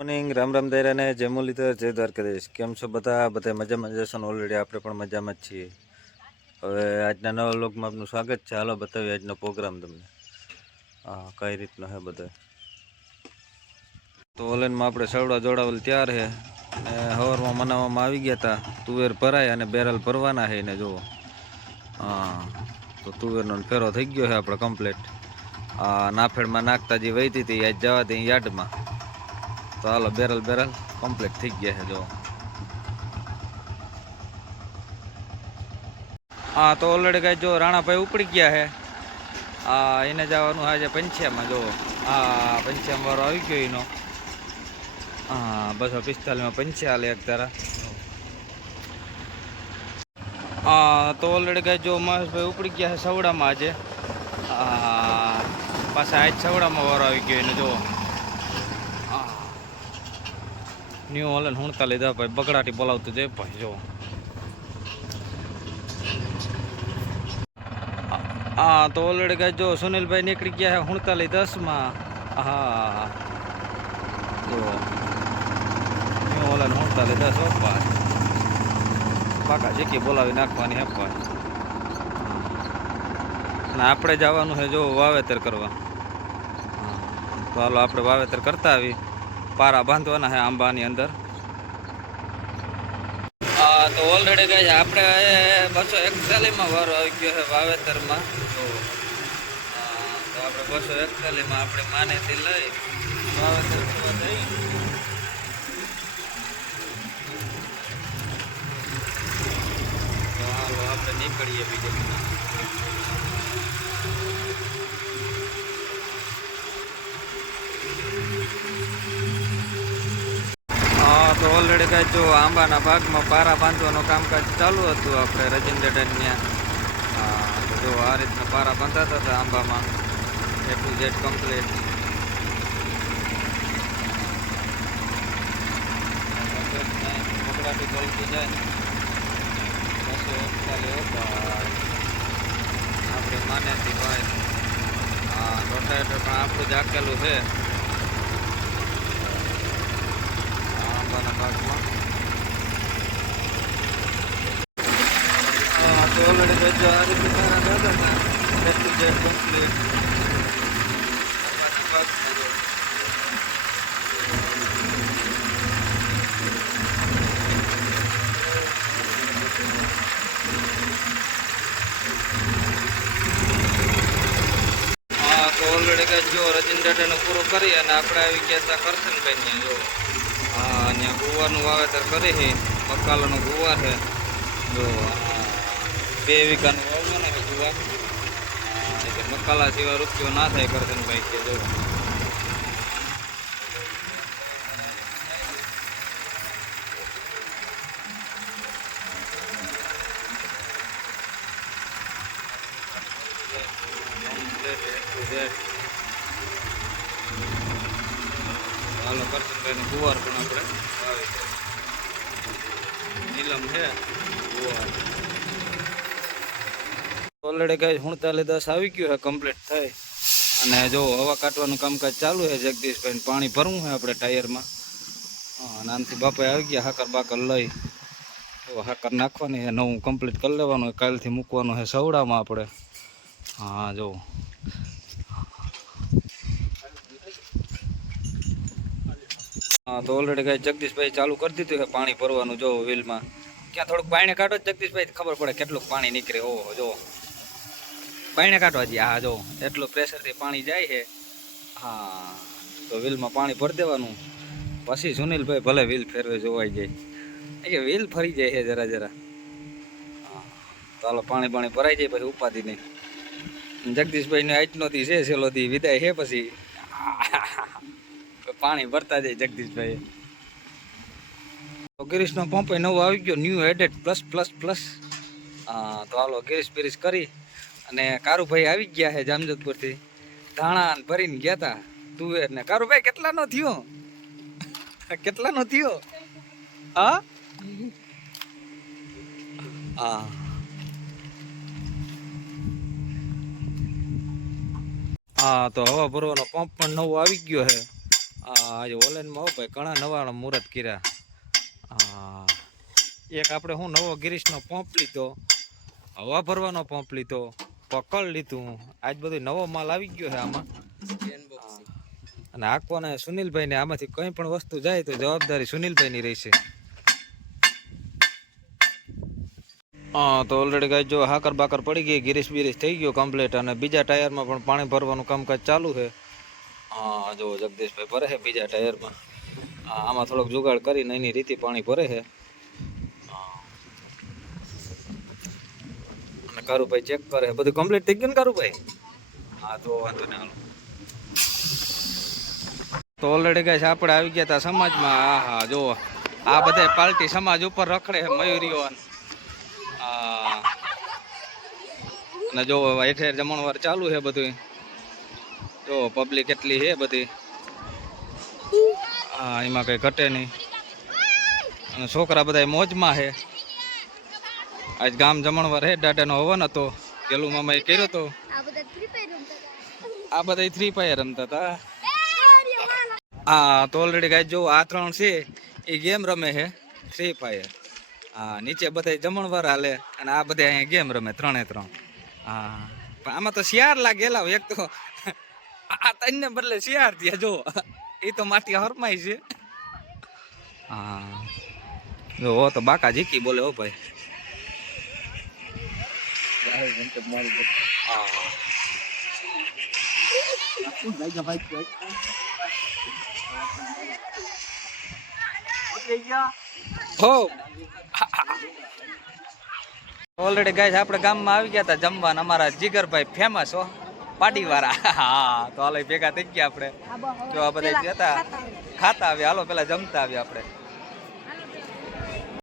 Morning Ram Ram દાયરા ને જય મુરલીધર જય દ્વારકાધીશ. કેમ છો બધા મજામાં જશો ને? ઓલરેડી આપણે પણ મજામાં જ છીએ. હવે આજના નવા વ્લોગમાં આપનું સ્વાગત છે. હાલો બતાવીએ આજનો પ્રોગ્રામ તમને. હા, કઈ રીતનો છે બધો. તો ઓલેનમાં આપણે સવડા જોડાવેલ તૈયાર છે ને હવારમાં મનાવવામાં આવી ગયા હતા. તુવેર ભરાય અને બેરલ ભરવાના છે ને જુઓ. હા, તો તુવેરનો ફેરો થઈ ગયો છે આપણે કમ્પ્લીટ. નાફેડમાં નાખતા જે વહીતી હતી આજ જવા દઈ યાર્ડમાં. તો હાલો બેરલ કમ્પ્લીટ થઈ ગયા છે જો. હા, તો ઓલરેડી કઈ જો રાણાભાઈ ઉપડી ગયા છે. એને જવાનું આજે પંચ્યામાં જો. પંચ્યામ વાળો આવી ગયો એનો. 245 પંચ્યા એક તારા. તો ઓલરેડી કઈ જો મહેશભાઈ ઉપડી ગયા છે સવડામાં આજે. પાછા આજ સવડામાં વારો આવી ગયો એને જો. ન્યુ હોલેન્ડ હુણતા લીધા ભાઈ, બગડાટી બોલાવતું જય ભાઈ જો. તો ઓલરેડી કઈ જો સુનિલભાઈ નીકળી ગયા છે 49-10માં. જો ન્યુ હોલેન્ડ 49-10 ભાઈ. પાકા જેકી બોલાવી નાખવાની હે ભાઈ. અને આપણે જવાનું છે જો વાવેતર કરવા. તો હાલો આપણે વાવેતર કરતા આવી. પારા બાંધવાના છે આંબાની અંદર. તો ઓલરેડી કહે છે આપણે 241માં વારો આવી ગયો છે વાવેતરમાં. તો આપણે 241માં આપણે માનેથી લઈ વાવેતર કરવા જઈ. તો હાલો આપણે નીકળીએ બીજે. તો ઓલરેડી કઈ જો આંબાના ભાગમાં પારા બાંધવાનું કામકાજ ચાલુ હતું આપણે રજિન્દ્રડન. તો જો આ રીતના પારા બાંધાતા હતા આંબામાં. A to Z complete. બગડાટી બોલતી જાય. આપણે માન્યાથી ભાઈ. રોટાવેટર પણ આપણું જ આકેલું છે ભાગમાં. તો ઓલરેડી જો આ રીતે તારા દાદા હતા A to Z કમ્પ્લીટ. તો ઓલરેડી કઈ જો રજિન્દ્રનું પૂરું કરી અને આપણે આવી ગયા હતા કરશનભાઈ જો. અહીંયા ગુવારનું વાવેતર કરી છે. બકાલાનો ગુવાર છે જો. 2 વીઘાનું વાવવાનું છે ગુવાર. એટલે બકાલા સિવાય રૂપિયો ના થાય કરશનભાઈ કે જો. હાલો કરશનભાઈ નો ગુવાર પણ આપણે વાવી નીલમ છે ગુવાર. ઓલરેડી કઈ 49-10 આવી ગયું છે કમ્પ્લીટ થઈ. અને જો હવા કાઢવાનું કામકાજ ચાલુ છે જગદીશભાઈ. પાણી ભરવું છે આપણે ટાયરમાં. નાનથી બાપા આવી ગયા હાકર બાકર લઈ. હાકર નાખવાની છે, નવું કમ્પ્લીટ કરી લેવાનું. કાલથી મૂકવાનું છે સવડામાં આપણે. જો તો ઓલરેડી કઈ જગદીશભાઈ ચાલુ કરી દીધું છે પાણી ભરવાનું. જો વ્હીલમાં ક્યાં થોડુંક પાણી કાઢો જગદીશભાઈ, ખબર પડે કેટલું પાણી નીકળે. ઓહો જો પાણી કાઢવા જઈએ. જો એટલું પ્રેશરથી પાણી જાય છે. તો વ્હીલમાં પાણી ભરી દેવાનું. પછી સુનિલભાઈ ભલે વ્હીલ ફેરવે જોવાઈ જાય. કે વ્હીલ ફરી જાય છે જરા. તો હાલો પાણી ભરાઈ જાય પછી ઉપાધિ નહીં. જગદીશભાઈને આજનો દી છે છેલ્લો દી વિદાય છે. પછી પાણી ભરતા જાય જગદીશભાઈ. તો ગિરીશનો પંપ નવો આવી ગયો, ન્યૂ એડેડ પ્લસ. તો હાલો ગિરીશ બિરીશ કરી અને કારુભાઈ આવી ગયા છે જામજોધપુરથી. ધાણા ભરીને ગયા હતા તુવેર ને. કારુભાઈ કેટલાનો થયો? તો હવા ભરવાનો પંપ પણ નવો આવી ગયો છે. આજે ઓનલાઈનમાં હો ભાઈ ઘણા નવા મુહૂર્ત કર્યા. એક આપણે હું નવો ગિરીશનો પંપ લીધો, હવા ભરવાનો પંપ લીધો, પકડ લીધું. આજ બધું નવો માલ આવી ગયો છે આમાં. અને આખવાને સુનિલભાઈને આમાંથી કંઈ પણ વસ્તુ જાય તો જવાબદારી સુનિલભાઈની રહેશે. તો ઓલરેડી ગાય જો હાકર બાકર પડી ગઈ, ગિરીશ બિરીશ થઈ ગયો કમ્પ્લીટ. અને બીજા ટાયરમાં પણ પાણી ભરવાનું કામકાજ ચાલુ છે. જો જગદીશભાઈ ભરે છે બીજા ટાયરમાં. આમાં થોડોક જુગાડ કરીને એની રીતે પાણી ભરે છે. અને કારુભાઈ ચેક કરે, બધું કમ્પ્લીટ થઈ ગયું ને કારુભાઈ? હા તો વાંધો નહીં, હાલો. તો ઓલરેડી ગાય આપણે આવી ગયા હતા સમાજમાં. હા જો આ બધા પાર્ટી સમાજ ઉપર રખડે છે મયુરીઓ. અને જો હેઠે જમણવાર ચાલુ છે બધું. જો પબ્લિક એટલી છે બધી. હા એમાં કઈ ઘટે નહીં. અને છોકરા બધા મોજમાં છે. આજ ગામ જમણવાર હે, દાદાનો હવન હતો. પેલું મામા એ કર્યો હતો. આ બધા ફ્રી ફાયર રમતા હતા. હા તો ઓલરેડી ગાય જો આ 3 છે એ ગેમ રમે છે ફ્રી ફાયર. હા નીચે બધા જમણવાર હાલે અને આ બધા અહીંયા ગેમ રમે 3-3. હા પણ આમાં તો શિયાર લાગેલા. એક તો આ 3 ને બદલે શિયાર થયા જો. એ તો માટી હરમાય છે. હા જો તો બાકા જીકી બોલે હો ભાઈ. હો ઓલરેડી ગાય આપણે ગામમાં આવી ગયા હતા જમવાના. અમારા જીગરભાઈ ફેમસ હો પાડીવાળા. હા તો હાલો ભેગા થઈ ગયા આપણે. જો આ બધા હતા ખાતા આવ્યા. હાલો પેલા જમતા આવ્યા આપણે.